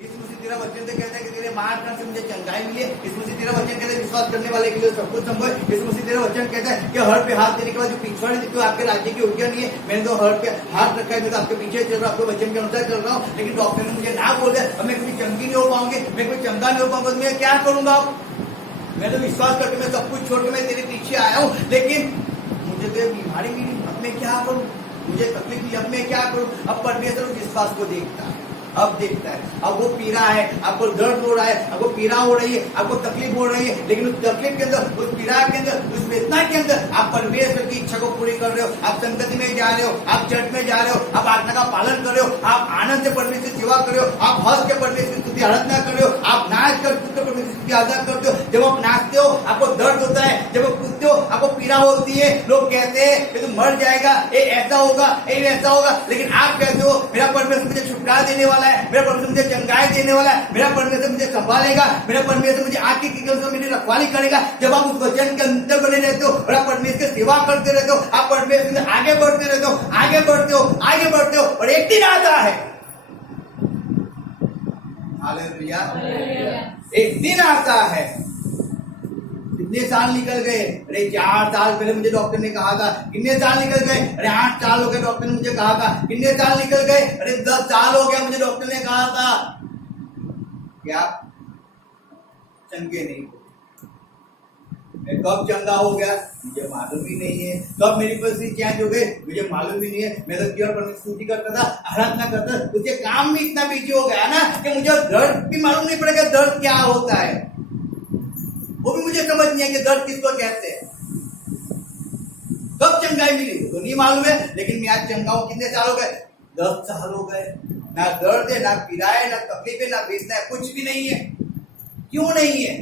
इसमें से तेरा वचन तो कहता है कि तेरे महान से मुझे चंगाई मिली है। इसमें से तेरा वचन कहता है विश्वास करने वाले के लिए सब कुछ संभव है। इसमें से तेरा वचन कहता है कि हर पे हाथ देने के बाद जो पिछवाड़े तो आपके राज्य की योग्य नहीं है। मैंने तो हर पे हाथ रखा है, मैं तो आपके पीछे चल रहा हूँ, आपके वचन के अनुसार चल रहा हूँ, लेकिन डॉक्टर ने मुझे ना बोल दिया अब मैं कभी चंगी नहीं हो पाऊंगी, मैं कोई चंगा नहीं हो पाऊंगा, मैं क्या करूंगा? मैं तो विश्वास करके मैं सब कुछ छोड़ के मैं तेरे पीछे आया हूँ, लेकिन मुझे तो बीमारी मिली, अब मैं क्या करूँ? मुझे तकलीफ हुई, अब मैं क्या करूँ? अब परमेश्वर उस विश्वास को देखता है, अब देखता है। अब वो पीड़ा है, आपको दर्द हो रहा है, आपको पीड़ा हो रही है, आपको तकलीफ हो रही है, लेकिन उस तकलीफ के अंदर, उस पीड़ा के अंदर, उस वेदना के अंदर आप परमेश्वर की इच्छा को पूरी कर रहे हो। आप संगति में जा रहे हो, आप चर्च में जा रहे हो, आप आज्ञा का पालन कर रहे हो, आप आनंद से परमेश्वर की सेवा कर रहे हो, आप हंस के परमेश्वर की स्तुति आराधना कर रहे हो, आप नाच कर परमेश्वर की स्तुति आराधना करते हो। जब आप नाचते हो आपको दर्द होता है, जब आप कूदते हो आपको पीड़ा होती है, लोग कहते हैं कि तू मर जाएगा, ये ऐसा होगा, ये वैसा होगा, लेकिन आप कहते हो मेरा परमेश्वर मुझे छुटकारा देने वाला है, मेरा परमेश्वर मुझे चंगाई देने वाला है, मेरा परमेश्वर मुझे संभालेगा, मेरा परमेश्वर मुझे आंख की किरणों से मेरी रखवाली करेगा। जब आप उस वचन के अंदर बने रहते हो और आप परमेश्वर की सेवा करते रहते हो, आप परमेश्वर से आगे बढ़ते रहते हो, आगे बढ़ते हो, आगे बढ़ते हो, और एक दिन आता है, हालेलुया, एक दिन आता है। कितने साल निकल गए? अरे 4 साल पहले मुझे डॉक्टर ने कहा था। कितने साल निकल गए? अरे 8 साल हो गए, डॉक्टर ने मुझे कहा था। कितने साल निकल गए? अरे 10 साल हो गया, मुझे डॉक्टर ने कहा था। क्या चंगे नहीं हो? मैं कब चंगा हो गया मुझे मालूम ही नहीं है, कब मेरी परिस्थिति चेंज हो गई मुझे मालूम ही नहीं है। मैं तो केवल परमेश्वर स्तुति करता था, आराधना करता था, उसके काम में इतना बिजी हो गया ना कि मुझे दर्द भी मालूम नहीं पड़ेगा दर्द क्या होता है, वो भी मुझे समझ नहीं है कि दर्द किसको कहते हैं। कब चंगाई मिली तो नहीं मालूम है, लेकिन मैं आज चंगा हूं। कितने साल हो गए? 10 साल हो गए। ना दर्द है, ना पीड़ा है, ना तकलीफ है, ना बेचना है, कुछ भी नहीं है। क्यों नहीं है?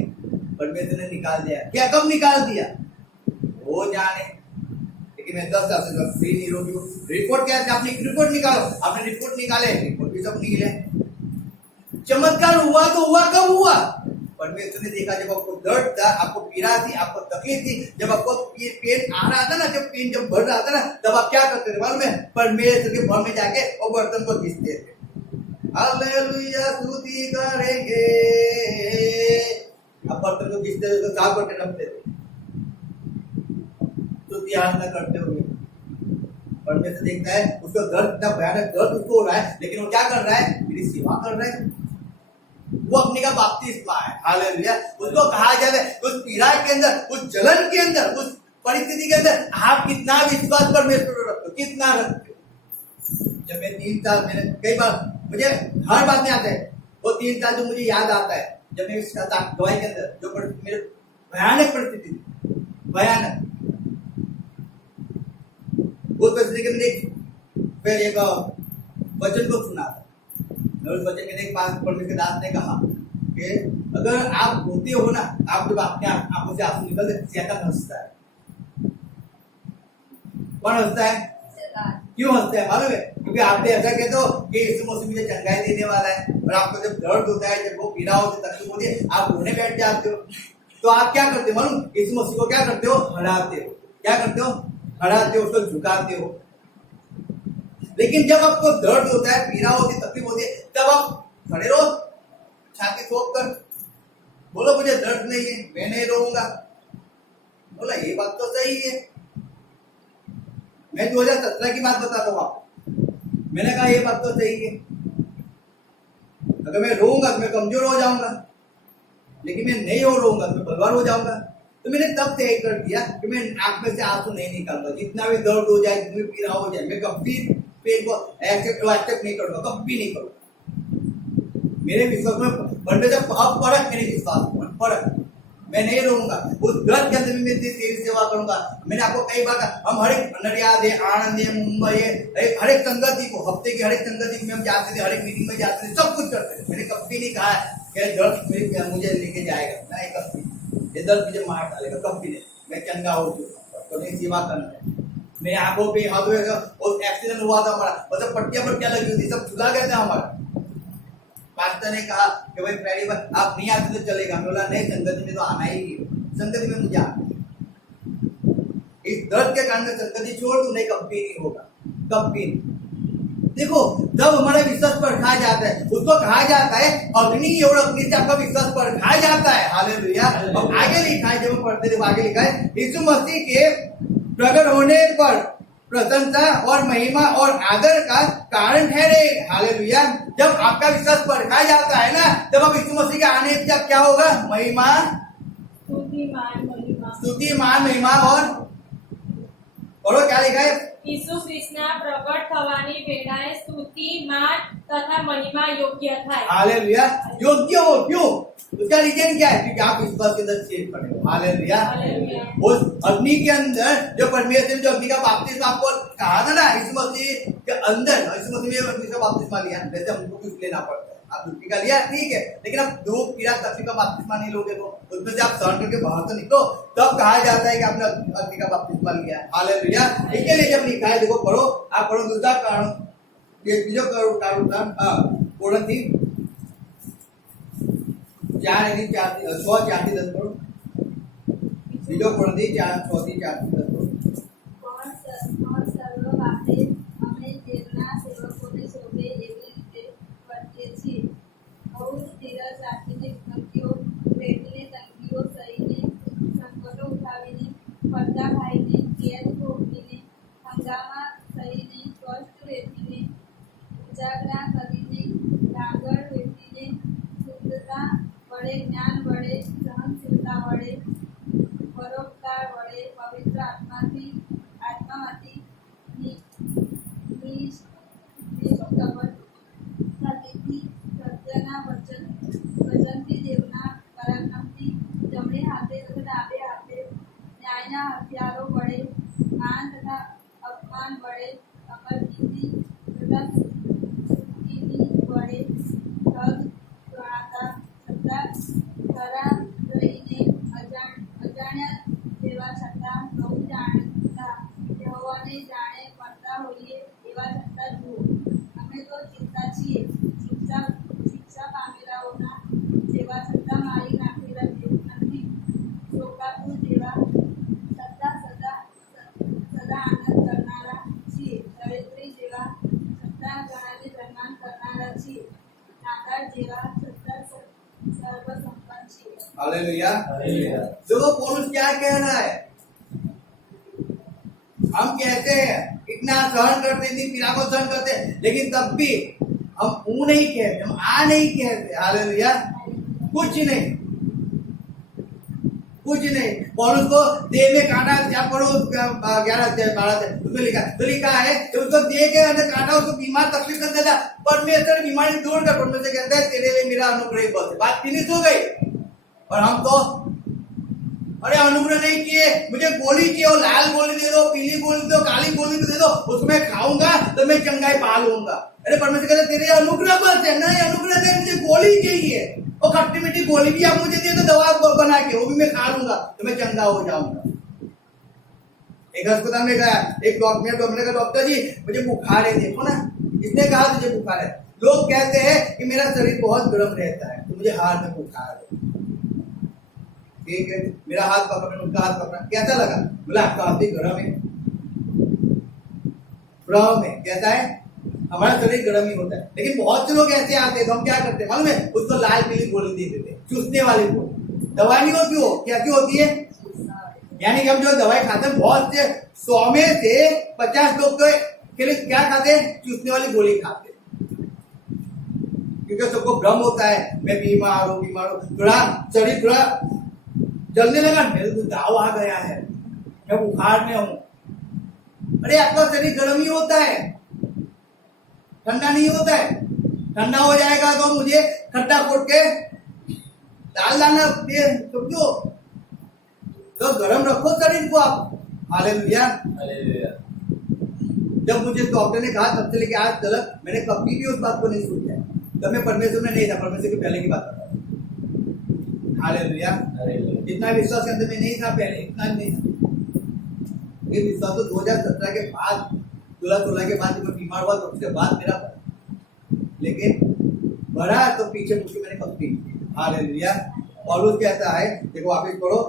परमेश्वर ने निकाल दिया। क्या कब निकाल दिया वो जाने, लेकिन मैं 10 साल से फ्री नहीं रोगी हूँ। रिपोर्ट क्या है? आपने रिपोर्ट निकालो, आपने रिपोर्ट निकाले, रिपोर्ट भी सब निकले। चमत्कार हुआ तो हुआ कब हुआ? परमेश्वर ने देखा जब आपको दर्द था, आपको पीड़ा थी, आपको तकलीफ थी, जब आपको पेन आ रहा था ना, जब पेन जब बढ़ रहा था ना, तब आप क्या करते थे मालूम है? परमेश्वर के भवन में जाके वो बर्तन को घिसते थे। हालेलुया स्तुति करेंगे, अब बर्तन को घिसते थे तो साफ करके रखते थे, स्तुति आराधना करते हुए। परमेश्वर देखता है उसका दर्द, इतना भयानक दर्द उसको हो रहा है, लेकिन वो क्या कर रहा है? मेरी सेवा कर रहा है। वो अपने का बपतिस्मा है। हालेलुया। उसको कहा जाता है उस पीड़ा के अंदर, उस जलन के अंदर, उस परिस्थिति के अंदर आप कितना विश्वास परमेश्वर पर रखते हो, कितना रखते हो। जब मैं 3 साल, मैंने कई बार, मुझे हर बात में आता है वो 3 साल जो मुझे याद आता है, जब मैं इसका दवाई के अंदर जो मेरे भयानक परिस्थिति थी, भयानक, उस परिस्थिति के अंदर फिर एक वचन को सुना था। उस वचन के पास परमेश्वर के दास ने कहा कि अगर आप रोते हो ना, आप जब अपने आंखों से आंसू निकलते, शैतान हंसता है। कौन हंसता है? क्यों हंसता है मालूम है? क्योंकि आपने ऐसा कहते हो कि यीशु मसीह मुझे चंगाई देने वाला है, और आपको जब दर्द होता है, जब वो पीड़ा होती है, तकलीफ होती है, आप रोने बैठ जाते हो। तो आप क्या करते हो मालूम? यीशु मसीह को क्या करते हो? हराते हो। क्या करते हो? हराते हो, उसको झुकाते हो। लेकिन जब आपको दर्द होता है, पीड़ा होती है, तकलीफ होती है, तब आप खड़े रहो, छाती ठोक कर बोलो मुझे दर्द नहीं है, मैं नहीं रोऊंगा। बोला ये बात तो सही है। मैं 2017 की बात बताता हूँ आपको। मैंने कहा ये बात तो सही है, अगर मैं रोऊंगा तो मैं कमजोर हो जाऊंगा, लेकिन मैं नहीं रोऊंगा तो मैं बलवान हो जाऊंगा। तो मैंने तब तय कर दिया कि मैं आंख में से आंसू नहीं निकालूंगा, जितना भी दर्द हो जाए, जितनी भी पीड़ा हो जाए, मैं कभी पेट को एक्सेप्ट नहीं करूंगा, कभी नहीं करूंगा। मेरे विश्वास में बढ़ने से अब फर्क, मेरे विश्वास में फर्क, मैं नहीं रहूंगा। उस दर्द के अंदर भी मैं तेरी सेवा करूंगा। मैंने आपको कई बार कहा, हम हर एक नडियाद है, आनंद है, मुंबई है, हर एक संगति को, हफ्ते की हर एक संगति में हम जाते थे, हर एक मीटिंग में जाते थे, सब कुछ करते थे। मैंने कभी नहीं कहा कि दर्द मुझे लेके जाएगा, नहीं कभी, ये दर्द मुझे मार डालेगा, कभी नहीं। मैं चंगा हो चुका, तो नहीं सेवा करना है। मेरे आंखों पे हाथ हुए, एक्सीडेंट हुआ था हमारा, मतलब पट्टियां लगी हुई थी, सब छुला गया था हमारा। पास्टर ने कहा कि भाई पहली बार आप नहीं आते तो चलेगा। मैं बोला नहीं, संगति में तो आना ही है, संगति में मुझे आना है। इस दर्द के कारण में संगति छोड़ दूं, नहीं, कभी नहीं होगा, कभी नहीं। देखो जब हमारा विश्वास पर परखा जाता है, उसको कहा जाता है अग्नि, और अग्नि से आपका विश्वास परखा जाता है। हालेलुया। और आगे लिखा है, जब हम पढ़ते थे आगे लिखा है, यीशु मसीह के प्रकट होने पर प्रशंसा और महिमा और आदर का कारण ठहरे। हालेलुया। जब आपका विश्वास परखा जाता है ना, तब आप यीशु मसीह के आने से अब क्या होगा? महिमा, स्तुति, मान, महिमा और क्या लिखा है? ઈસુ ખ્રિસ્તના પ્રગટ થવાની વેળાએ સ્તુતિ, માન તથા મહિમા યોગ્ય થાય। हालेलुया। योग्य हो, क्यों? उसका रीजन क्या है? क्योंकि आप विश्वास के अंदर सेव पड़े हो। हालेलुया। उस अग्नि के अंदर जो परमेश्वर ने जो अग्नि का बपतिस्मा आपको कहा था ना, यीशु मसीह के अंदर, यीशु मसीह ने अग्नि का बपतिस्मा लिया, वैसे हमको भी लेना पड़ता है। आप डुबकी का लिया, ठीक है, लेकिन आप धूप, पीड़ा, तकलीफ का बपतिस्मा नहीं लोगे तो उसमें से आप सहन करके बाहर तो निकलो, तब कहा जाता है कि आपने अग्नि का बपतिस्मा लिया। हालेलुया। इसके लिए जब लिखा है, देखो पढ़ो, आप पढ़ो दूसरा कारण, ये बीजो कारण, कोरिन्थी 4:4-10 पढ़ो। बीजो कोरिन्थी 4:4-10 पढ़ो। और सर्व बातें અમે તેના સેવકોને સોંપે એવી રીતે વર્તીએ છીએ। બહુ ધીરજ રાખીને વિનંતીઓ વેઠીને, તંગીઓ સહીને, સંકટો ઉઠાવીને, પડદા ખાઈને, કેદ ભોગવીને, હંગામા સહીને, કષ્ટ વેઠીને, ઉજાગરા કરીને, ડાગર વેઠીને, શુદ્ધતા વડે, જ્ઞાન વડે, સહનશીલતા વડે, પરોપકાર વડે, પવિત્ર આત્મામાંથી સત્યના વચનથી, દેવના પરાક્રમથી, જમણે હાથે તથા ડાબે હાથે, ન્યાયના હથિયારો વડે, માન તથા અપમાન વડે, અપકીર્તિ તથા સુકીની વડે, ઠગ ગણાતા છતાં ખરા રહીને, અજાણ્યા જેવા છતાં બહુ જાણતા, યહોવાને જાણે મળતા હોઈએ એવા છતાં જુઓ। અમે તો ચિંતા છીએ, શિક્ષા પામેલાઓના જેવા છતાં મારી નાખેલા નથી, શોકાતુર જેવા છતાં સદા આનંદ કરનારા છીએ, દરિદ્રી જેવા છતાં ઘણાને સન્માન કરનારા છીએ, નાદાર જેવા છતાં સર્વસંપન્ન છીએ। हालेलुया। देखो पौलुस क्या कह रहा है, हम कहते हैं इतना सहन करते, इतनी पीड़ा को सहन करते, लेकिन तब भी हम नहीं कहते, हम नहीं कहते। हालेलुया। कुछ नहीं। पौलुस को देह में काटा, क्या पढ़ो 11-12 उसमें लिखा है कि उसको देह के अंदर काटा, उसको बीमार तकलीफ करता था, परमेश्वर बीमारी दूर कर, परमेश्वर कहता है तेरे लिए मेरा अनुग्रह बस। बात फिनिश हो गई। और हम तो अरे अनुग्रह नहीं किए, मुझे गोली चाहिए, और लाल गोली दे दो, पीली गोली दे दो, काली गोली दे दो, उसमें खाऊंगा तो मैं चंगाई पा लूंगा। अरे परमेश्वर कहते तेरे अनुग्रह बस है, नहीं अनुग्रह नहीं, मुझे गोली चाहिए, और खट्टी मीठी गोली भी आप मुझे दे दो, दवा बना के, वो भी मैं खा लूंगा तो मैं चंगा हो जाऊंगा। एक अस्पताल में गया, एक डॉक्टर का डॉक्टर जी मुझे बुखार है, देखो ना, इसने कहा तुझे बुखार है। लोग कहते हैं कि मेरा शरीर बहुत गर्म रहता है तो मुझे हाथ में बुखार है, ठीक है, मेरा हाथ पकड़ा, उनका हाथ पकड़ा, कैसा लगा? बोला आपका हाथ भी गर्म है। कैसा है? हमारा शरीर गर्म ही होता है, लेकिन बहुत से लोग ऐसे आते हैं तो हम क्या करते हैं मालूम है? उसको लाल पीली गोली दे देते, चूसने वाली गोली। दवा नहीं होती हो, क्या क्यों होती है? यानी कि हम जो दवाई खाते हैं, बहुत से 100 में से 50 लोग तो के लिए क्या खाते हैं? चूसने वाली गोली खाते हैं, क्योंकि सबको भ्रम होता है मैं बीमार हूँ, थोड़ा शरीर थोड़ा जलने लगा, मेरे को दाव आ गया है, मैं बुखार में हूं। अरे आपका शरीर गर्म ही होता है, ठंडा नहीं होता है। ठंडा हो जाएगा तो मुझे खट्टा खोट के डाल डालना समझो, तो गर्म रखो शरीर को आप। हालेलुया। जब मुझे डॉक्टर ने कहा तब से लेके आज तक मैंने कभी भी उस बात को नहीं सोचा, तब मैं परमेश्वर में नहीं था, परमेश्वर के पहले की बात करता हूं। हालेलुया। इतना विश्वास के अंदर में नहीं था पहले, इतना नहीं था। ये विश्वास तो 2017 के बाद, 2016 के बाद जब मैं बीमार हुआ तो उसके बाद मेरा बढ़ा, लेकिन बढ़ा तो पीछे मुझे मैंने कभी नहीं। हालेलुया। पौलुस कहता है, देखो वापस पढ़ो,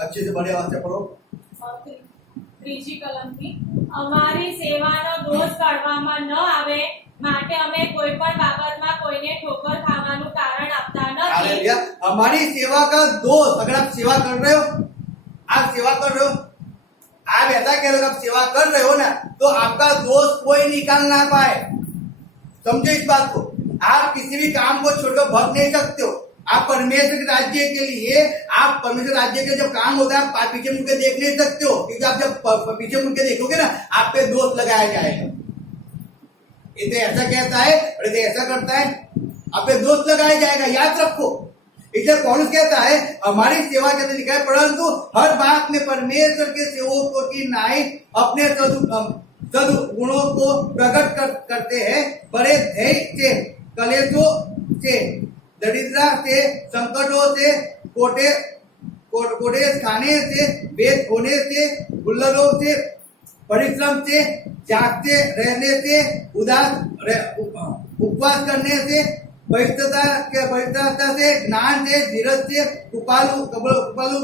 अच्छे से बड़े आवाज से पढ़ो। ત્રીજી કલમથી અમારી સેવાનો દોષ કાઢવામાં ન આવે માટે માટે અમે કોઈ પણ બાબતમાં કોઈને ઠોકર ખાવાનું કારણ આપતા નથી. हालेलुया। हमारी सेवा का दोस्त, अगर आप सेवा कर रहे हो, आप सेवा कर रहे हो, आप ऐसा कह रहे हो, आप सेवा कर रहे हो ना, तो आपका दोस्त कोई निकाल ना पाए। समझो इस बात को। आप किसी भी काम को छोड़कर भाग नहीं सकते हो। आप परमेश्वर के राज्य के लिए, आप परमेश्वर राज्य के जब काम होता है, आप पीछे मुड़ के देख नहीं सकते हो, क्योंकि आप जब पीछे मुड़ के देखोगे ना, आप पे दोष लगाया जाएगा। इसे ऐसा कहता है और इसे ऐसा करता है, आप पे दोष लगाया जाएगा, याद रखो। इसलिए पौलुस कहता है हमारी सेवा के अंदर लिखा है, परंतु हर बात में परमेश्वर के सेवकों की नाई अपने सद्गुणों को प्रकट करते हैं। बड़े धैर्य से, कलेशों से, दरिद्रता से, संकटों से, कोटे खाने से, वेद होने से, गुल्लरों से, परिश्रम से, जागते रहने से, उपवास करने से, पवित्रता से, ज्ञान से, धीरज से, कृपालु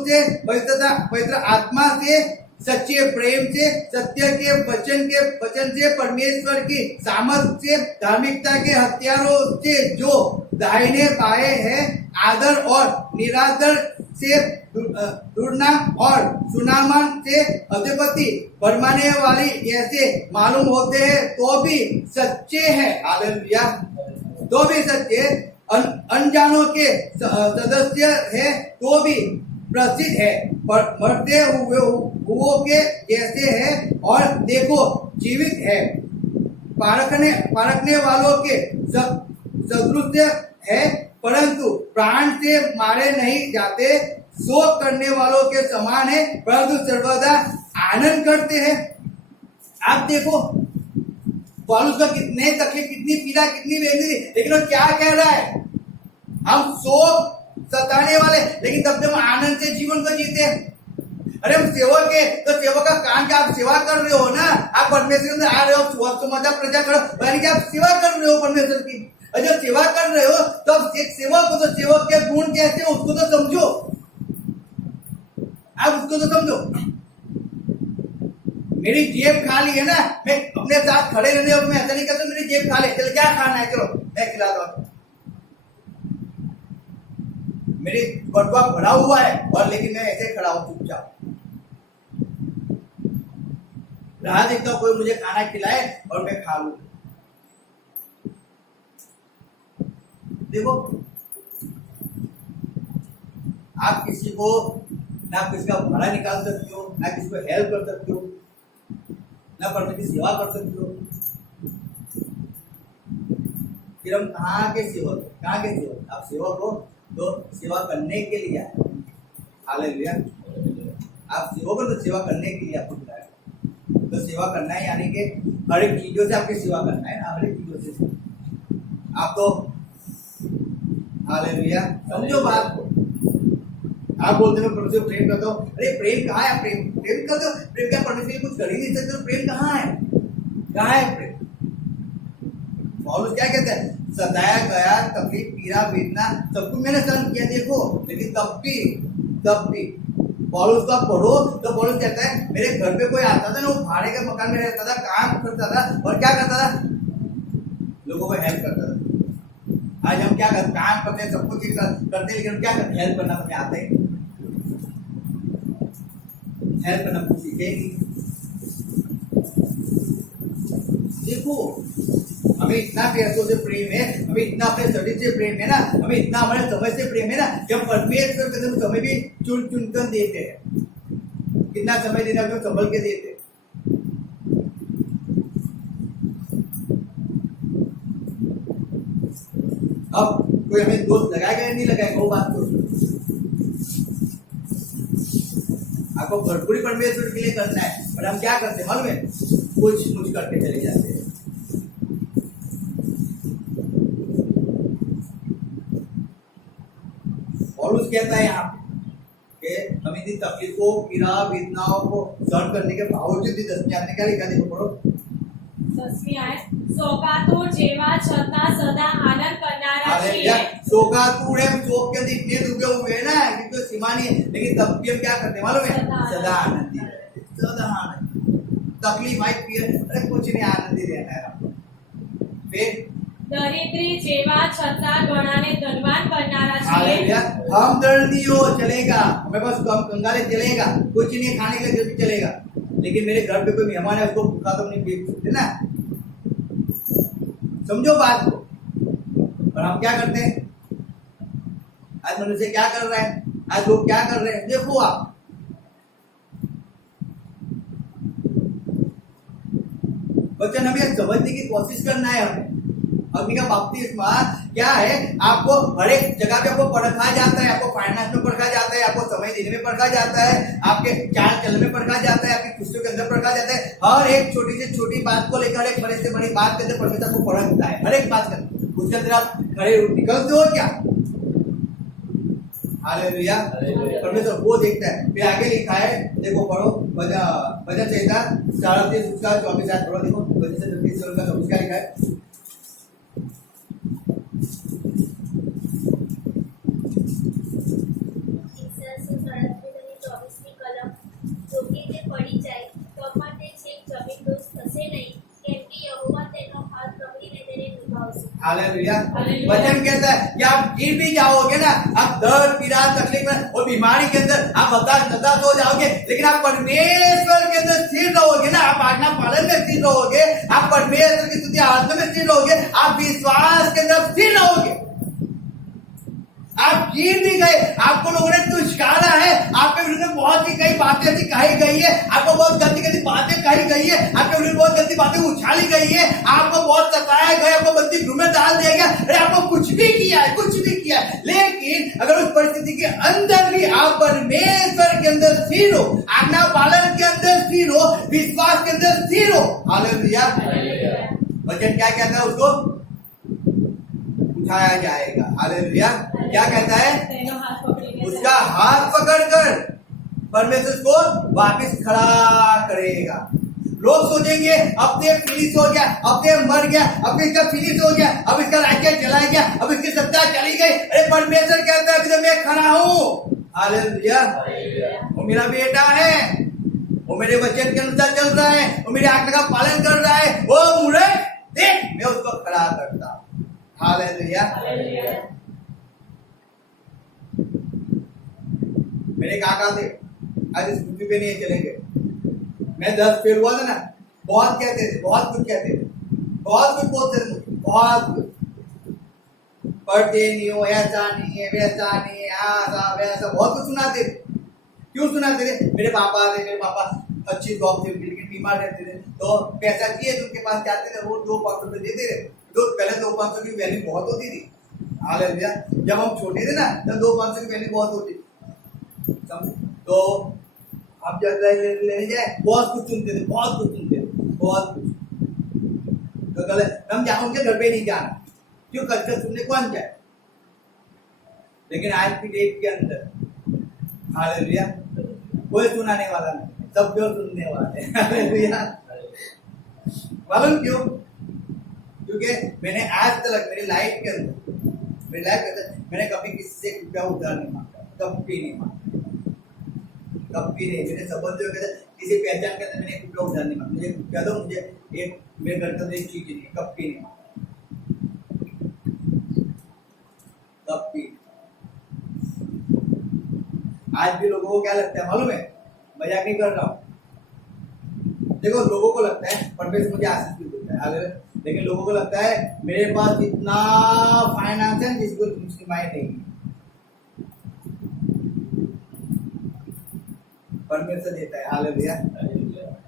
से, पवित्र आत्मा से, सच्चे प्रेम से, सत्य के वचन से, परमेश्वर की सामर्थ से, धार्मिकता के हथियारों से जो दाहिने बाएं हैं, आदर और निरादर से, दुर्नाम और सुनामान से, अधिपति भरमाने वाली जैसे मालूम होते हैं तो भी सच्चे हैं। हालेलुया। तो भी सच्चे, अनजानों के सदस्य है तो भी प्रसिद्ध है, मरते हुओं के जैसे है और देखो जीवित है, पारखने वालों के सदृश है, परंतु प्राण से मारे नहीं जाते, शोक करने वालों के समान है, परंतु सर्वदा आनंद करते हैं। आप देखो पौलुस का कितने तकलीफ, कितनी पीड़ा, कितनी बेदर्दी, लेकिन वो क्या कह रहा है, हम शोक सताने वाले लेकिन तब जब आनंद से जीवन को जीते हैं। अरे हम सेवक है तो सेवक का काम क्या, आप सेवा कर रहे हो ना, आप परमेश्वर में आ रहे हो, सुसमाचार प्रचार करो, यानी कि आप सेवा कर रहे हो परमेश्वर की। और जब सेवा कर रहे हो तो अब एक सेवक को, तो सेवक के गुण कैसे हो उसको तो समझो, आप उसको तो समझो। मेरी जेब खाली है ना, मैं अपने साथ खड़े रहने, मैं ऐसा नहीं करता मेरी जेब खाली, चलो क्या खाना है, चलो मैं खिला दो। मेरी बटुआ भरा हुआ है और लेकिन मैं ऐसे खड़ा हूं चुपचाप, राह देखता हूं कोई मुझे खाना खिलाए और मैं खा लूं। देखो आप किसी को ना किसी का भाड़ा निकाल सकते हो, ना किसी को हेल्प कर सकते हो, ना परमेश्वर की सेवा कर सकते हो। फिर हम कहाँ के सेवक, कहाँ के सेवक? आप सेवक हो तो सेवा करने के लिए आए। हालेलुया। आप सेवक हो तो सेवा करने के लिए आपको बुलाया, तो सेवा करना है, यानी कि हर एक चीजों से आपकी सेवा करना है ना, हर एक चीजों से आप तो, हालेलुया, समझो बात को। आप बोलते हो परमेश्वर प्रेम करते हो, अरे प्रेम कहाँ है? प्रेम करते हो, प्रेम क्या परमेश्वर कुछ कर ही नहीं सकते, तो प्रेम कहाँ है? कहाँ है प्रेम? पौलुस क्या कहते हैं, सताया गया, तकलीफ, पीड़ा, वेदना सब कुछ मैंने सहन किया, देखो, लेकिन तब भी पौलुस का पढ़ो तो पौलुस कहता है मेरे घर पे कोई आता था ना, वो भाड़े के मकान में रहता था, काम करता था और क्या करता था, लोगों को हेल्प करता था। आज हम क्या करते, काम करते हैं, सब कुछ करते, लेकिन क्या करते, हेल्प करना हमें आता है, हेल्प करना कुछ सीखेगी। देखो हमें इतना पैसों से प्रेम है, हमें इतना अपने शरीर से प्रेम है ना, हमें इतना हमारे समय से प्रेम है ना, जब परमेश्वर के समय भी चुन कर देते हैं, कितना समय देना हमें संभल के देते हैं। अब कोई हमें दोस्त लगाएगा या नहीं लगाएगा वो बात तो आपको भरपूरी परमेश्वर के लिए करना है, पर हम क्या करते हैं मालूम है, कुछ करके चले जाते हैं। पौलुस कहता है यहाँ कि हम इतनी तकलीफों, पीड़ा, वेदनाओं को सहन करने के बावजूद भी 10वीं आयत क्या लिखा, देखो पढ़ो 10वीं आयत, शोकातुर जेवा छતાં सदा आनंद करनारा છીએ। शोकातुर है, शोक के अंदर इतने डूबे हुए हैं ना, क्योंकि सीमा नहीं है, लेकिन तब भी हम क्या करते हैं मालूम है, सदा आनंदी रहते, सदा आनंद। तकलीफ आई, पीड़ा, अरे कुछ नहीं, आनंदी रहना है। फिर દરિદ્રી જેવા છતાં ઘણાને ધનવાન કરનારા છીએ हालेलुया। हम दर्दी हो चलेगा, हमें बस हम कंगाले चलेगा, कुछ नहीं खाने के लिए जो भी चलेगा, लेकिन मेरे घर पे कोई मेहमान है उसको भूखा तो नहीं देख सकते ना। समझो बात को। और हम क्या करते हैं? आज मनुष्य क्या कर रहा है, आज लोग क्या कर रहे हैं, देखो आप। बच्चन हमें समझने की कोशिश करना है। हमें अग्नि का बपतिस्मा क्या है, आपको हर एक जगह पे आपको परखा जाता है, आपको फाइनेंस में परखा जाता है, आपको समय देने में परखा जाता है, आपके चाल चलन में परखा जाता है, आपकी खुशियों के अंदर परखा जाता है। हर एक छोटी से छोटी बात को लेकर, एक बड़े से बड़ी बात के अंदर परमेश्वर को परखता है, हर एक बात के अंदर। उसके अंदर आप खड़े निकलते हो क्या? हालेलुया। परमेश्वर वो देखता है। फिर आगे लिखा है, देखो पढ़ो, भजन संहिता 37 उसका 24 आयत पढ़ो, देखो भजन संहिता 37 का 24 क्या लिखा है। हालेलुया। वचन कहता है कि आप गिर भी जाओगे ना, आप दर्द पीड़ा तकलीफ में और बीमारी के अंदर आप हताश हो जाओगे, लेकिन आप परमेश्वर के अंदर स्थिर रहोगे ना, आप आज्ञा पालन में स्थिर रहोगे, आप परमेश्वर की स्तुति आराधना में स्थिर रहोगे, आप विश्वास के अंदर स्थिर रहोगे। आप गिर भी गए, आपको लोगों ने दुष्कारा है, आपके विरुद्ध में बहुत सी कई बातें ऐसी कही गई है, आपको बहुत गंदी गंदी बातें कही गई है, आपके विरुद्ध बहुत गंदी बातें उछाली गई है, आपको बहुत सताया गया, आपको बंदी गृह में डाल दिया गया, अरे आपको कुछ भी किया है, कुछ भी किया है, लेकिन अगर उस परिस्थिति के अंदर भी आप परमेश्वर के अंदर स्थिर हो, आज्ञा पालन के अंदर स्थिर हो, विश्वास के अंदर स्थिर हो। हालेलुया। वचन क्या कहता है? उसको उठाया जाएगा। हालेलुया। क्या कहता है? उसका हाथ पकड़कर परमेश्वर को वापस खड़ा करेगा। लोग सोचेंगे अब तो फिनिश हो गया, अब तो मर गया, अब इसका फिनिश हो गया, अब इसका राज्य चला गया, अब इसकी सत्ता चली गई। अरे परमेश्वर कहता है अभी तो मैं खड़ा हूं। हालेलुया। वो मेरा बेटा है, वो मेरे वचन के अनुसार चल रहा है, वो मेरी आज्ञा का पालन कर रहा है, वो मूर्ख देख मैं उसको खड़ा करता हूं। हालेलुया। मेरे काका थे, आज इस पृथ्वी पे नहीं चलेंगे। मैं 10 फेल हुआ था ना, बहुत कहते थे, बहुत कुछ कहते थे, बहुत कुछ बोलते थे, बहुत कुछ। पढ़ते नहीं हो, ऐसा नहीं है, वैसा नहीं है, ऐसा वैसा, बहुत कुछ सुनाते थे। क्यों सुनाते थे? मेरे पापा अच्छी जॉब थे, लेकिन बीमार रहते थे, तो पैसा चाहिए तो उनके पास जाते थे, रोज 200-500 रुपए देते थे। तो पहले 200-500 की वैल्यू बहुत होती थी। हालेलुया। जब हम छोटे थे ना, तब 200-500 की वैल्यू बहुत होती थी। तो अब जब लेने जाए बहुत कुछ सुनते थे, बहुत कुछ सुनते थे, बहुत कुछ। तो गलत, हम उनके घर पे नहीं जाना, क्यों? कच्चा सुनने कौन जाए? लेकिन आज की डेट के अंदर हालेलुया कोई सुनाने वाला नहीं, सब जो सुनने वाले। हालेलुया। मालूम क्यों? क्योंकि मैंने आज तक मेरी लाइफ के अंदर मैंने कभी किसी से रुपया उधार नहीं मांगा, कभी नहीं मांगा, कभी नहीं। मेरे संबंधियों के किसी पहचान के अंदर मैंने रुपया उधार नहीं मांगा, मुझे रुपया दो, मुझे एक मेरे घर का एक चीज नहीं, कभी नहीं मांगा, कभी। आज भी लोगों को क्या लगता है मालूम है? मजाक नहीं कर रहा हूँ। देखो लोगों को लगता है परमेश्वर मुझे आशीष भी देता है, लेकिन लोगों को लगता है मेरे पास इतना फाइनेंस है जिसको मुस्लिमाई नहीं है। परमेश्वर देता है। हालेलुया।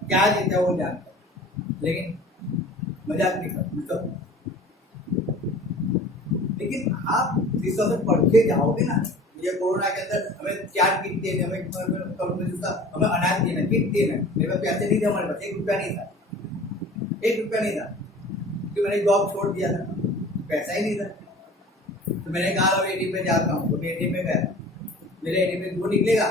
क्या देता है वो जानता है, लेकिन मजाक नहीं करता। लेकिन आप विश्वास में पढ़ के जाओगे ना, ये कोरोना के अंदर हमें 4 किट देने, हमें अनाज देना, किट देना, मेरे पास पैसे नहीं थे, हमारे पास 1 रुपया नहीं था, 1 रुपया नहीं था, क्योंकि मैंने जॉब छोड़ दिया था, पैसा ही नहीं था। तो मैंने कहा अब एटीएम में जाता हूँ, तो मैं एटीएम में गया, मेरे एटीएम में जो निकलेगा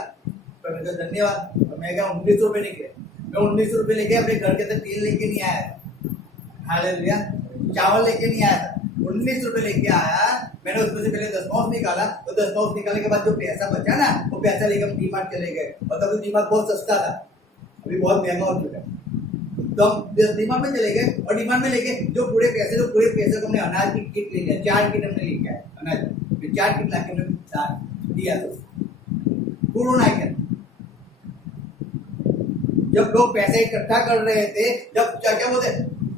तो मेरे धन्यवाद। और मैं क्या 19 रुपये निकले, मैं 19 रुपये लेके अपने घर के अंदर तेल लेके नहीं आया। हालेलुया। चावल लेके नहीं आया था, 19 रुपये लेके आया। मैंने उसमें से पहले 10 पाउंड निकाला, तो 10 पाउंड निकालने के बाद जो पैसा बचा ना, वो पैसा लेकर हम डीमार्ट चले गए। और तब डीमार्ट बहुत सस्ता था, अभी बहुत महंगा हो चुका है। डिमांड में चले गए और डिमांड में लेके जो पूरे पैसे को हमने अनाज की किट ले लिया, 4 किट हमने लेके आए अनाज, 4 किट लाके हमने दिया तो कोरोना के अंदर जब लोग पैसे इकट्ठा कर रहे थे, जब क्या बोलते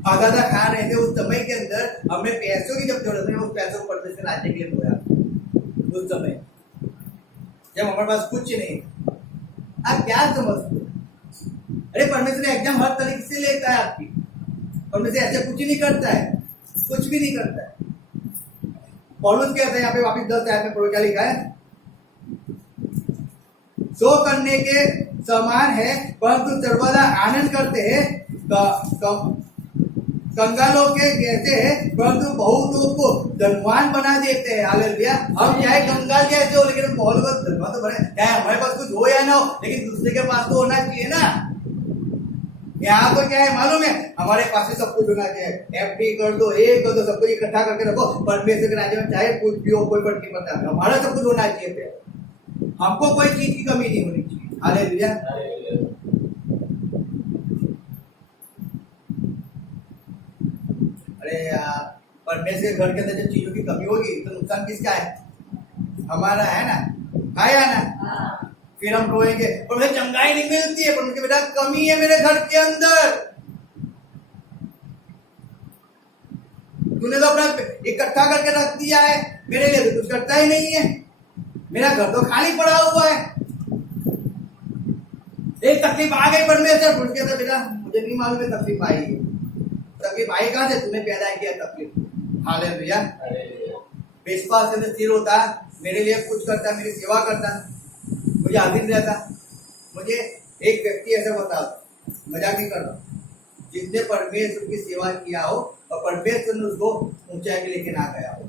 आधा खा रहे थे, उस समय के अंदर हमें पैसों की जब जरूरत है उस पैसों को परदेश से राज्य के लिए बोला उस समय जब हमारे पास कुछ नहीं। आप क्या समझते हो? अरे परमेश्वर एग्जाम हर तरीके से लेता है आपकी, परमेश्वर ऐसे कुछ ही नहीं करता है, कुछ भी नहीं करता है। पौलुस कहते हैं यहाँ पे वापिस 10 आयत में पढ़ो क्या लिखा है, सो करने के समान है परंतु सर्वदा आनंद करते हैं, कंगालों के जैसे है परंतु बहुतों को धनवान बना देते हैं। हालेलुया। हम चाहे कंगाल जैसे हो लेकिन बहुत धनवान तो बने, चाहे हमारे पास कुछ हो या ना हो लेकिन दूसरे के पास तो होना चाहिए ना। यहाँ तो क्या है मालूम है, हमारे पास भी सब कुछ होना चाहिए, एफडी कर दो, एक कर दो, सब कुछ इकट्ठा करके रखो, परमेश्वर के राज्य में चाहे कुछ भी हो कोई फर्क नहीं पड़ता, हमारा सब कुछ होना चाहिए, हमको कोई चीज की कमी नहीं होनी चाहिए। हालेलुया। अरे परमेश्वर के घर के अंदर जब चीजों की कमी होगी तो नुकसान किसका है? हमारा है ना, खाया ना। फिर हम रोएंगे और मुझे चंगाई नहीं मिलती है, पर उनके बेटा कमी है मेरे घर के अंदर, तूने तो अपना इकट्ठा करके रख दिया है, मेरे लिए तो कुछ करता ही नहीं है, मेरा घर तो खाली पड़ा हुआ है। एक तकलीफ आ गई परमेश्वर, पूछ के बेटा मुझे नहीं मालूम है तकलीफ आई है, तकलीफ आई कहां से? तूने पैदा किया तकलीफ। हालेलुया। विश्वास से स्थिर होता, मेरे लिए कुछ करता, मेरी सेवा करता, मुझे अधीन रहता। मुझे एक व्यक्ति ऐसा बताओ, मजाक नहीं कर रहा, जिसने परमेश्वर की सेवा किया हो और परमेश्वर ने उसको ऊंचाई के लेके ना गया हो,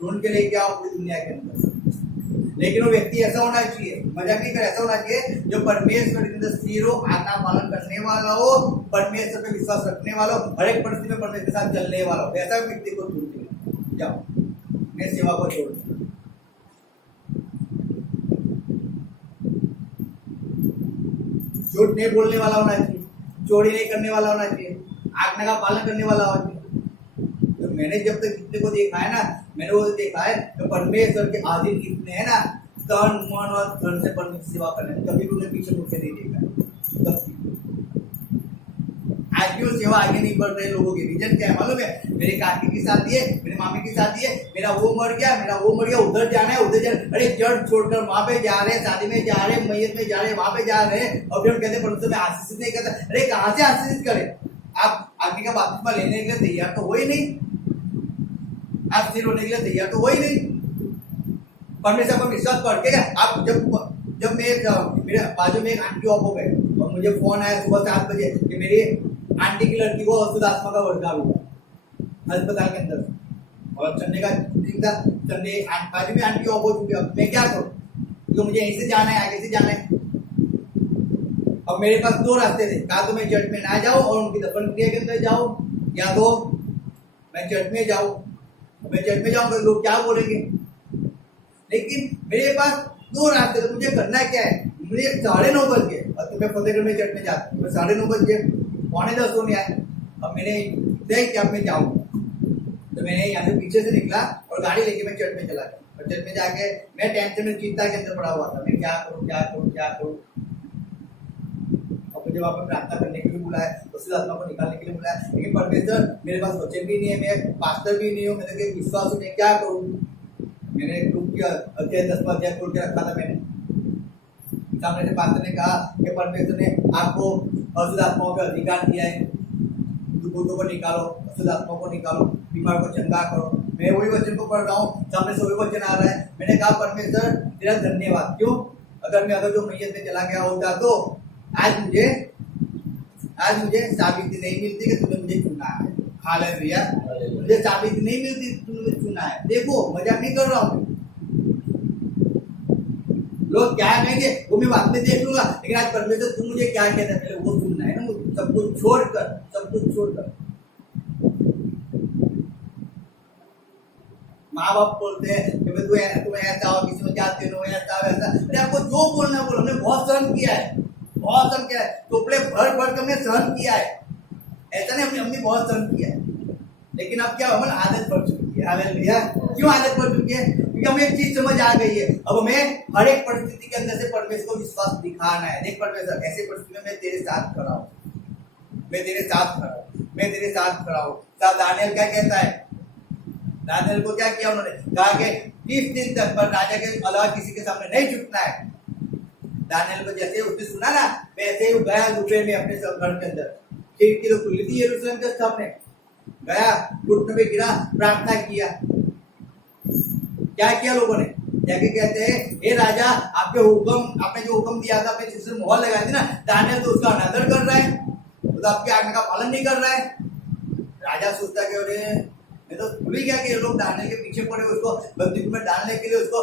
ढूंढ के लेके आओ पूरी दुनिया के अंदर, लेकिन वो व्यक्ति ऐसा होना चाहिए, मजाक नहीं कर, ऐसा होना चाहिए जो परमेश्वर के अंदर स्थिर हो, आज्ञा पालन करने वाला हो, परमेश्वर पे विश्वास रखने वाला हो, हर एक परिस्थिति में परमेश्वर के साथ चलने वाला हो, ऐसा व्यक्ति को ढूंढ के जाओ, मेरी सेवा को छोड़। झूठ नहीं बोलने वाला होना चाहिए, चोरी नहीं करने वाला होना चाहिए, आज्ञा का पालन करने वाला होना चाहिए। तो मैंने जब तक कितने को देखा है ना, मैंने वो देखा है तो परमेश्वर के अधीन कितने हैं ना, तन मन और धन से परमेश्वर सेवा करने, कभी भी उन्हें पीछे मुड़ के नहीं देखा। आज भी वो सेवा आगे नहीं बढ़ रहे लोगों की, रीजन क्या है मालूम है? मेरे काकी की शादी है, मेरे मामी की शादी है, मेरा वो मर गया, उधर जाना है, उधर जाना है, अरे चर्च छोड़कर वहां पे जा रहे हैं, शादी में जा रहे हैं, मैयत में जा रहे हैं, वहां पे जा रहे हैं, और फिर हम कहते हैं परमेश्वर में आशीष नहीं करता। अरे कहां से आशीष करें? आप आगे का बपतिस्मा लेने के लिए तैयार तो हो ही नहीं, आप स्थिर होने के लिए तैयार तो हो ही नहीं। परमेश्वर पर विश्वास करके आप जब मेरे बाजू में एक आंटी ऑफ हो गए और मुझे फोन आया सुबह 7 बजे कि मेरी आंटी की लड़की को अशुद्ध आत्मा का वर्ताव हुआ अस्पताल के अंदर, और संडे का दिन था, संडे बाजू में आंटी ऑफ हो चुकी है, मैं क्या करूँ? तो मुझे यहीं से जाना है, आगे से जाना है। अब मेरे पास 2 रास्ते थे, कहा तो मैं चर्च में ना जाऊं और उनकी दफन क्रिया के अंदर जाऊं, या तो मैं चर्च में जाऊं। मैं चर्च में जाऊंगा लोग क्या बोलेंगे, लेकिन मेरे पास 2 रास्ते थे, मुझे करना क्या है? मुझे 9:30 बज गए और तुम्हें फतेहगढ़ में चर्च में जाता, मैं 9:30 बज गए, 9:45 होने आए। अब मैंने तय किया मैं जाऊंगा, तो मैंने यहाँ से पीछे से निकला और गाड़ी लेके मैं चर्च में चला गया, और चर्च में जाके मैं टेंशन में, चिंता के अंदर पड़ा हुआ था, मैं क्या करूँ। मुझे वहाँ पर प्रार्थना करने के लिए बुलाया, उसी आत्मा को निकालने के लिए बुलाया, लेकिन परमेश्वर मेरे पास वचन भी नहीं है, मैं पास्टर भी नहीं हूँ, मेरे विश्वास में क्या करूँ? मैंने अध्याय 10वां अध्याय खोल के रखा था, मैंने सामने से पास्टर ने कहा कि परमेश्वर ने आपको अशुद्ध आत्माओं का अधिकार दिया है, भूतों को निकालो, अशुद्ध आत्माओं को निकालो, बीमार को चंगा करो। मैं वही वचन को पढ़ रहा हूँ, सामने से वही वचन आ रहा है। मैंने कहा परमेश्वर तेरा धन्यवाद, क्यों? अगर जो मैयत में चला गया होता तो आज मुझे साबिती नहीं मिलती कि तुमने मुझे चुना है। हालेलुया। मुझे साबिती नहीं मिलती तुमने मुझे चुना है। देखो मजाक नहीं कर रहा हूँ, लोग क्या कहेंगे वो मैं बाद में देख लूंगा, लेकिन आज परमेश्वर तुम मुझे क्या कहता है पहले वो सुनना है ना, मुझे सब कुछ छोड़कर। माँ बाप बोलते हैं कि तुम ऐसा हो, किसी में जाते हो, ऐसा वैसा, अरे आपको जो बोलना बोलो, हमने बहुत शर्म किया है, बहुत सहन किया है, टोपले भर भर कर हमने सहन किया है। ऐसा नहीं, हमने बहुत सहन किया है, लेकिन अब क्या हमें आदत पड़ चुकी है। हालेलुया। क्यों आदत पड़ चुकी है? क्योंकि हमें एक चीज समझ आ गई है, अब हमें हर एक परिस्थिति के अंदर से परमेश्वर को विश्वास दिखाना है। देख परमेश्वर, ऐसी परिस्थिति में मैं तेरे साथ खड़ा हूँ, मैं तेरे साथ खड़ा हूँ, मैं तेरे साथ खड़ा हूँ। दानियल क्या कहता है? दानियल को क्या किया उन्होंने? कहा कि 30 दिन तक पर राजा के अलावा किसी के सामने नहीं झुकना है। दानियल को जैसे उसने सुना ना, वैसे ही गया दोपहर में अपने घर के अंदर, खिड़की तो खुली थी यरूशलेम के सामने, गया घुटने पे गिरा, प्रार्थना किया। क्या किया लोगों ने? जाके कहते हैं, हे राजा, आपके हुक्म, आपने जो हुक्म दिया था, आपने जिससे मोहर लगाई थी ना, दानियल तो उसका अनादर कर रहा है, तो आपकी आज्ञा का पालन नहीं कर रहा है। राजा सोचता कि अरे मैं तो भूल ही गया कि ये लोग दानियल के पीछे पड़े, उसको बंदूक में डालने के लिए, उसको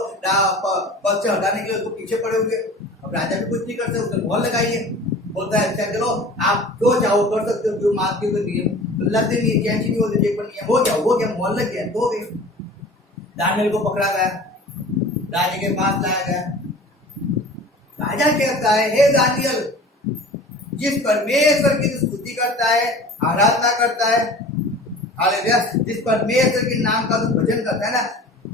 पद से हटाने के लिए उसको पीछे पड़े होंगे। अब राजा भी कुछ नहीं करते, उसने मोहर लगाई है। बोलता है अच्छा चलो आप जो चाहो कर सकते हो, जो मानते हो नियम लगते नहीं, कैंची नहीं होती, एक नियम हो गया, वो क्या मोहर लग गया, तो हो गई। दानियल को पकड़ा गया, राजा के पास लाया गया। राजा कहता है, हे दानियल, जिस परमेश्वर की स्तुति करता है, आराधना करता है, हालेलुया, जिस परमेश्वर के नाम का तू भजन करता है ना,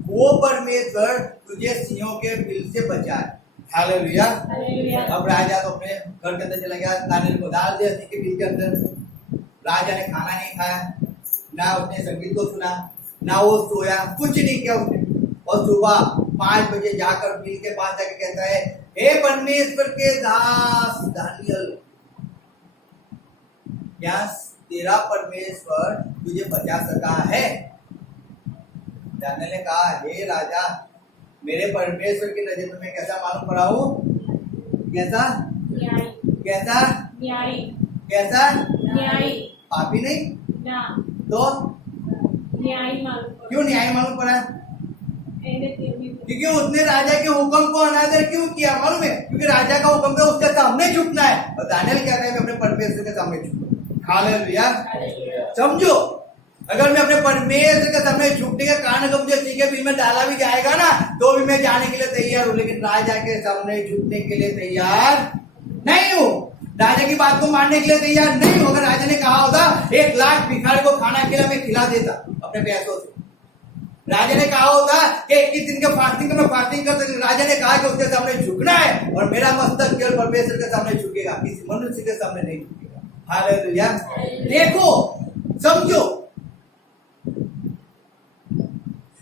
वो परमेश्वर तुझे सिंहों के बिल से बचाए। हालेलुया। अब राजा तो अपने घर के अंदर चला गया, दानियल को डाल दिया सिंह के बिल के अंदर। राजा ने खाना नहीं खाया, ना उसने संगीत को सुना, ना वो सोया, कुछ नहीं किया उसने। और सुबह 5 बजे जाकर बिल के पास जाके कहता है, हे परमेश्वर के दास दानियल, क्या तेरा परमेश्वर तुझे बचा सका है? दानियल ने कहा, हे राजा, मेरे परमेश्वर की नजर में मैं कैसा मालूम पड़ा हूँ? कैसा? कैसा? कैसा? पापी नहीं ना, तो न्यायी मालूम। क्यों न्याय मालूम पड़ा? क्योंकि उसने राजा के हुक्म को अनादर क्यों किया मालूम है? क्योंकि राजा का हुक्म था उसके सामने झुकना है, और दानियल क्या है, अपने परमेश्वर के सामने झुकना। हालेलुया। समझो, अगर मैं अपने परमेश्वर के सामने झुकने के कारण अगर मुझे सिंह के बिल में डाला भी जाएगा ना, तो भी मैं जाने के लिए तैयार हूँ, लेकिन राजा के सामने झुकने के लिए तैयार नहीं हूँ, राजा की बात को मानने के लिए तैयार नहीं हूँ। अगर राजा ने कहा होता 1 लाख भिखारी को खाना खिला, मैं खिला देता अपने पैसों से। राजा ने कहा होता कि 21 दिन का फास्टिंग में फास्टिंग करता, राजा ने कहा कि उसके सामने झुकना है, और मेरा मस्तक केवल परमेश्वर के सामने झुकेगा, किसी मनुष्य के सामने नहीं झुकेगा। हालेलुया। देखो, समझो,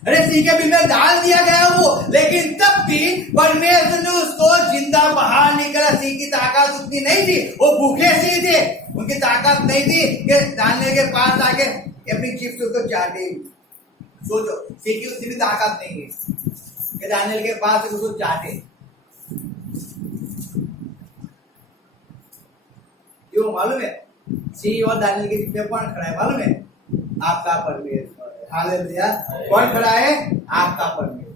अरे सिंह के बिल में डाल दिया गया वो, लेकिन तब भी परमेश्वर ने उसको जिंदा बाहर निकला। सिंह की ताकत उतनी नहीं थी, वो भूखे सिंह थे, उनकी ताकत नहीं थी कि डालने के पास आके अपनी जीभ से उसको चाटे। सोचो, सिंह की उतनी भी ताकत नहीं है कि दानियल के पास उसको चाटे। क्यों मालूम है? सिंह और दानियल के बीच में कौन खड़ा है मालूम है? आपका परमेश्वर। हालेलुया। कौन खड़ा है? आपका परमेश्वर।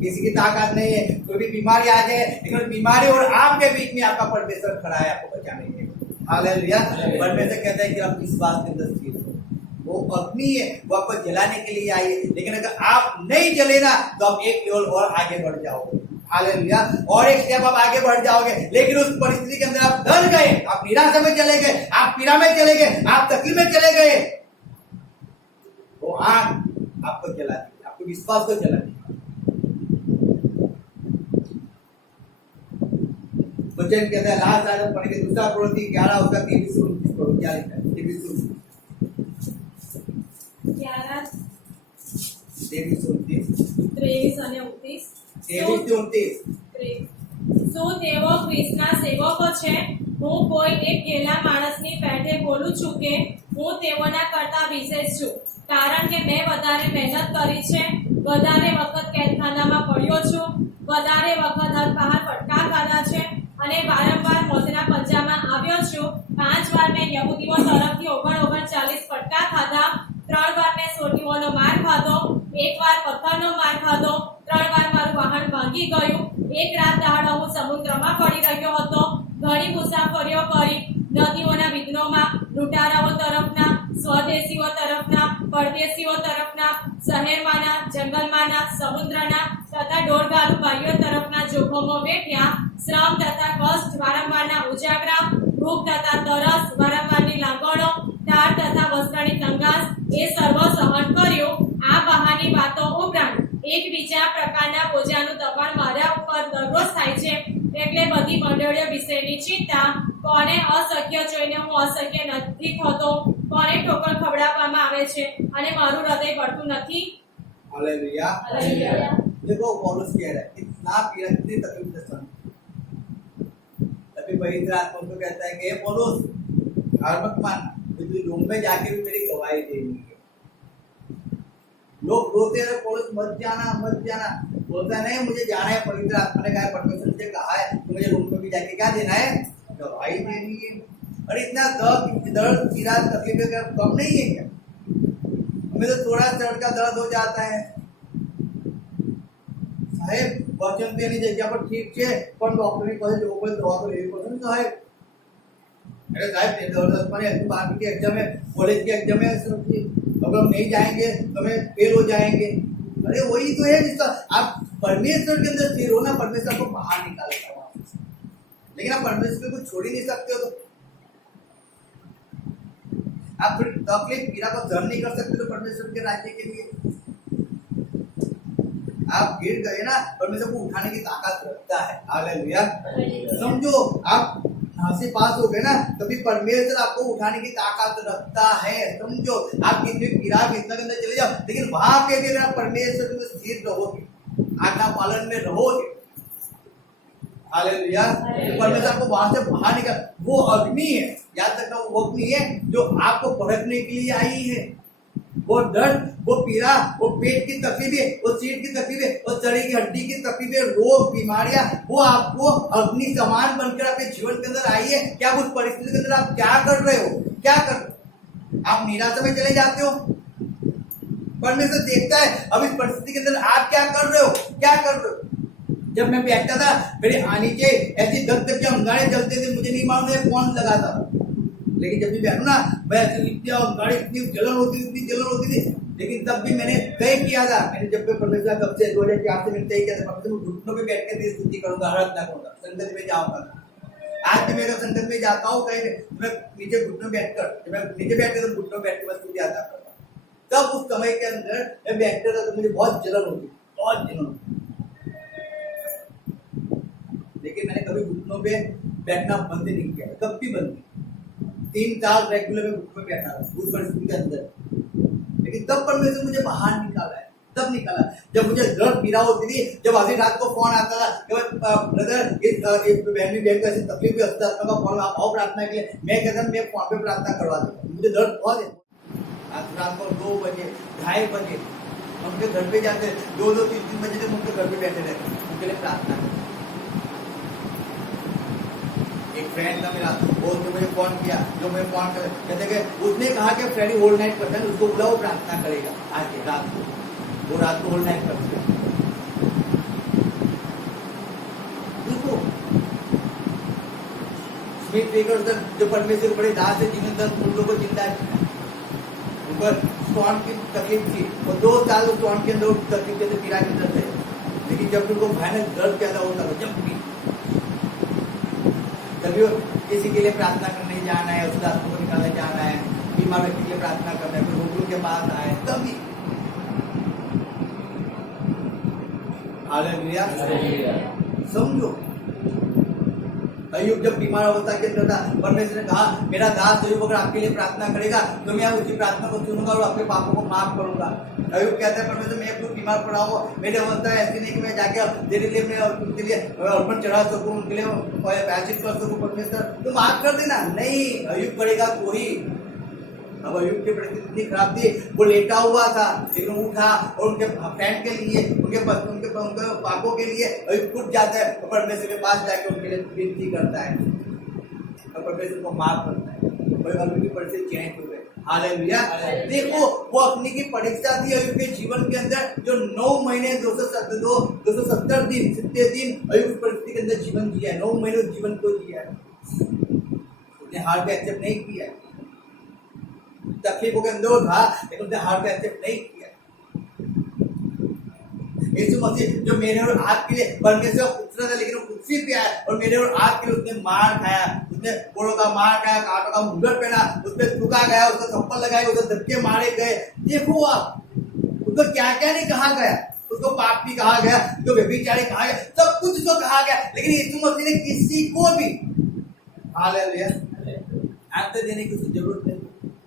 किसी की ताकत नहीं है, कोई भी बीमारी आ जाए, लेकिन बीमारी और आपके बीच में आपका परमेश्वर खड़ा है आपको बचाने के लिए। हालेलुया। परमेश्वर कहता है कि आप विश्वास के अंदर स्थिर हो। वो अग्नि है, वो आपको जलाने के लिए आई है, लेकिन अगर आप नहीं जले ना, तो आप एक लेवल और आगे बढ़ जाओगे। हालेलुया। और एक स्टेप आप आगे बढ़ जाओगे, लेकिन उस परिस्थिति के अंदर आप डर गए, आप निराशा में चले गए, आप पीड़ा में चले गए, आप तकलीफ में चले गए, वो आग आपको जलाती, आपके विश्वास को जलाती। वचन कहता है, लास्ट आयत पढ़ के, दूसरा कोरिन्थी 11 उसका 23 से 29 पढ़ो। क्या लिखा है? 23 से 29। 11 23 से 29। 23 અને 29. 23 से 29। શું તેઓ ખ્રિસ્તના સેવકો છે? હું કોઈ એક ગેલા માણસની પેઠે બોલું છું કે હું તેઓના કરતા વિશેષ છું, કારણ કે મેં વધારે મહેનત કરી છે, વધારે વખત કેદખાનામાં પડ્યો છું, વધારે વખત બહાર ફટકા ખાધા છે અને વારંવાર મોતના પંજામાં આવ્યો છું. 5 વાર મેં યહૂદીઓ તરફથી 39 ફટકા ખાધા, 3 વાર મેં સોટીઓનો માર ખાધો, 1 વાર પથ્થરનો માર ખાધો, 3 વાર મારું વાહન ભાંગી ગયું, 1 રાત દહાડો હું સમુદ્રમાં પડી રહ્યો હતો, ઘણી મુસાફરીઓ કરી, નદીઓના વિઘ્નોમાં, લૂંટારાઓ તરફના, સ્વદેશીઓ તરફના, પરદેશીઓ તરફના, શહેરમાંના, જંગલમાંના, સમુદ્રના તથા ડોળગાલુ ભાઈઓ તરફના જોખમો વેઠ્યા, શ્રમ તથા કષ્ટ, વારંવારના ઉજાગરા, ભૂખ તથા તરસ, વારંવારની લાગણો, ધાર તથા વસ્ત્રની તંગાસ એ સર્વ સહન કર્યું. આ બહારની વાતો ઉપરાંત એક બીજા પ્રકારના બોજાનું દબાણ મારા ઉપર દરરોજ થાય છે, એટલે બધી મંડળીઓ વિશેની ચિંતા. કોને અશક્ય જોઈને હું અશક્ય નથી થતો, કોને ઠોકર ખવડાવવામાં આવે છે અને મારું હૃદય ભરતું નથી. हालेलुया। हालेलुया। देखो पौलुस कह रहा है कितना पीड़ा, कितनी तकलीफ से सहन। तभी पवित्र आत्मा को कहता है कि हे पौलुस, हार मत मान, तुझे रूम में जाके भी मेरी गवाही देनी है। लोग रोते रहे, पौलुस मत जाना मत जाना, बोलता नहीं मुझे जाना है। पवित्र आत्मा ने कहा, परमेश्वर से कहा है कि मुझे रूम में भी जाके क्या देना है, गवाही देनी है। और इतना दर्द पीड़ा तकलीफ कम नहीं है क्या? हमें तो थोड़ा चढ़ का दर्द हो जाता है। साहेब वचन देनी जगह पर ठीक है, पर डॉक्टर ने कहे जो कोई दवा तो लेनी पड़े ना साहेब। अरे साहेब ये दर्द पर बाकी के एग्जाम है, कॉलेज के एग्जाम है, अगर हम नहीं जाएंगे तो हमें फेल हो जाएंगे। अरे वही तो है जिसका आप परमेश्वर के अंदर स्थिर हो ना, परमेश्वर को बाहर निकालेगा वहां से। लेकिन आप परमेश्वर को छोड़ ही नहीं सकते हो, तो आप फिर तकलीफ पीड़ा को सहन नहीं कर सकते तो परमेश्वर के राज्य के लिए आप गिर गए ना, परमेश्वर को उठाने की ताकत रखता है। हालेलुया। समझो आप से पास हो गए ना, तभी परमेश्वर आपको उठाने की ताकत रखता है। समझो आप कितनी पीड़ा कितना के अंदर चले जाओ, लेकिन वहां पे भी आप परमेश्वर में स्थिर रहोगे, आज्ञा पालन में रहोगे। हालेलुया। परमेश्वर आपको वहां से बाहर निकाल, वो अग्नि है, याद रखना वो अग्नि है जो आपको परखने के लिए आई है। वो दर्द, वो पीड़ा, वो पेट की तकलीफें, वो सीट की तकलीफें, वो चढ़ी की हड्डी की तकलीफें, रोग बीमारियां, वो आपको अग्नि समान बनकर आपके जीवन के अंदर आई है। क्या उस परिस्थिति के अंदर आप क्या कर रहे हो, क्या कर रहे हो? आप निराशा में चले जाते हो, परमेश्वर देखता है अब इस परिस्थिति के अंदर आप क्या कर रहे हो, क्या कर रहे हो। जब मैं बैठता था मेरे नीचे ऐसी दर्द के अंगारे चलते थे, मुझे नहीं मालूम कौन लगाता था, लेकिन जब भी बैठू ना मैं अंगारे इतनी जलन होती थी। लेकिन तब भी मैंने तय किया था, मैंने जब भी परमेश्वर कब से 2004 से मैंने तय किया था, परमेश्वर घुटनों पे बैठ कर स्तुति करूंगा, आराधना करूंगा, संगत में जाऊंगा। आज भी मैं संगत में जाता हूँ कहीं, मैं नीचे घुटनों बैठकर, मैं नीचे बैठकर तो घुटनों बैठ कर स्तुति आता करता। तब उस समय के अंदर मैं बैठता था तो मुझे बहुत जलन होती, बहुत जलन होती। लेकिन मैंने कभी घुटनों पे बैठना बंद नहीं किया, कभी बंद नहीं। 3 साल रेगुलर में घुटनों पे बैठा था उस परिस्थिति के अंदर, लेकिन तब परमेश्वर मुझे बाहर निकाला है। तब निकाला जब मुझे दर्द पीड़ा होती थी, जब आधी रात को फोन आता था कि ब्रदर एक बहन को ऐसी तकलीफ भी होता था, फोन आप आओ प्रार्थना के लिए, मैं कहता मैं फोन पे प्रार्थना करवा देता, मुझे दर्द बहुत है। रात को 2 बजे 2:30 बजे हम उनके घर पे जाते, 2-2, 3-3 बजे तक उनके घर पे बैठे रहते, उनके लिए प्रार्थना। एक फ्रेंड था मेरा, वो जो मुझे फोन किया, जो मुझे फोन कर कहते कि उसने कहा कि फ्रेडी होल नाइट करता है, उसको बुलाओ प्रार्थना करेगा आज रात को, वो रात को होल नाइट करते हैं। देखो स्मिथ ट्रिगर जो परमेश्वर बड़े दास से जिन्होंने 10 मुर्दों को जिंदा किया, उनपर स्टोन की तकलीफ थी, और 2 साल उस स्टोन के अंदर तकलीफ के अंदर पीड़ा के अंदर थे। लेकिन जब उनको भयानक दर्द पैदा होता था, जब भी किसी के लिए प्रार्थना करने जाना है, उस आत्मा को निकालने जाना है, बीमार व्यक्ति के लिए प्रार्थना करना है, फिर रोगियों के पास आए, तभी हालेलुया। समझो अय्यूब जब बीमार अवस्था के अंदर था, परमेश्वर ने कहा मेरा दास अय्यूब अगर आपके लिए प्रार्थना करेगा तो मैं उसकी प्रार्थना को सुनूंगा और अपने पापों को माफ करूंगा। अय्यूब कहता है परमेश्वर मैं क्यों बीमार पड़ा हूँ, मेरी अवस्था ऐसी नहीं कि मैं जाके तेरे लिए मैं उनके लिए अर्पण चढ़ा सकूं, उनके लिए प्रायश्चित कर सकूं। परमेश्वर तो माफ कर देना, नहीं अय्यूब करेगा तो ही। अब अय्यूब की परिस्थिति इतनी खराब थी, वो लेटा हुआ था, लेकिन उठा और उनके फ्रेंड के लिए, उनके पापों के लिए अय्यूब उठ जाता है और परमेश्वर के पास जाके उनके लिए विनती करता है और परमेश्वर को माफ करता है, उनकी परिस्थिति चेंज हो गई। हालेलुया। देखो वो अपनी की परीक्षा थी अय्यूब के जीवन के अंदर, जो 9 महीने 270 दिन 70 दिन अय्यूब परिस्थिति के अंदर जीवन जिया है, 9 महीने जीवन को जिया है, उसने हार पे एक्सेप्ट नहीं किया, तकलीफों के अंदर था लेकिन उसने हार पे एक्सेप्ट नहीं किया। यीशु मसीह जो मेरे और आपके लिए परमेश्वर का पुत्र था, लेकिन वो पृथ्वी पे आया और मेरे और आपके लिए उसने मार खाया, उसने कोड़ों का मार खाया, कांटों का मुंडन पहना, उसपे थूका गया, उसको थप्पड़ लगाए, उसको धक्के मारे गए। देखो आप, उसको क्या क्या नहीं कहा गया, उसको पापी कहा गया, उसको व्यभिचारी कहा गया, सब कुछ उसको कहा गया, लेकिन यीशु मसीह ने किसी को भी हालेलुया आंसर देने की जरूरत नहीं।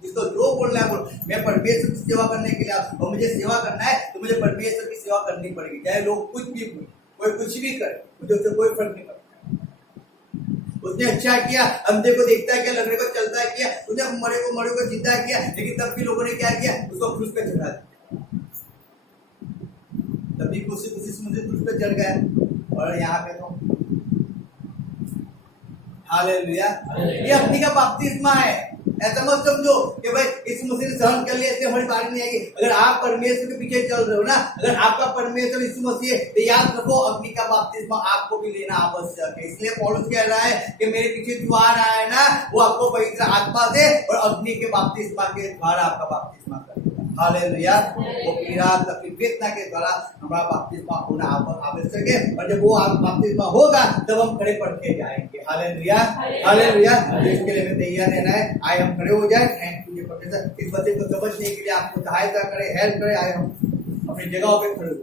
जिसको जो बोलना है बोल, मैं परमेश्वर की सेवा करने के लिए और मुझे सेवा करना है तो मुझे परमेश्वर की सेवा करनी पड़ेगी, चाहे लोग कुछ भी बोले, कोई कुछ भी करे, मुझे उससे कोई फर्क नहीं पड़ता। उसने अच्छा किया, अंधे को देखता है किया, लंगड़े को चलता है किया, उसने मरे को जिंदा किया, लेकिन तब भी लोगों ने क्या किया, उसको क्रूस पे चढ़ा दिया। तभी खुशी से मुझे क्रूस पे चढ़ गया। और यहाँ पे तो हालेलुया, ये अपनी का बपतिस्मा है। ऐसा मत समझो कि भाई इस मसीह ने सहन कर लिया इसलिए हमारी बारी नहीं आएगी। अगर आप परमेश्वर के पीछे चल रहे हो ना, अगर आपका परमेश्वर यीशु मसीह है तो याद रखो अग्नि का बपतिस्मा आपको भी लेना आवश्यक है। इसलिए पौलुस कह रहा है कि मेरे पीछे जो आ रहा है ना, वो आपको पवित्र आत्मा से और अग्नि के बपतिस्मा के द्वारा आपका बपतिस्मा करेगा। हालेलुया, वो पीड़ा तकलीफ वेदना के द्वारा हमारा बपतिस्मा होना आवश्यक है। और जब वो बपतिस्मा होगा तब हम खड़े पड़ के जाएंगे। हालेलुया हालेलुया, इसके लिए हमें तैयार रहना है। आए हम खड़े हो जाए। थैंक यू परमेश्वर, इस बच्चे को समझने के लिए आपको सहायता करे, हेल्प करे। आए हम अपनी जगहों पे खड़े हो।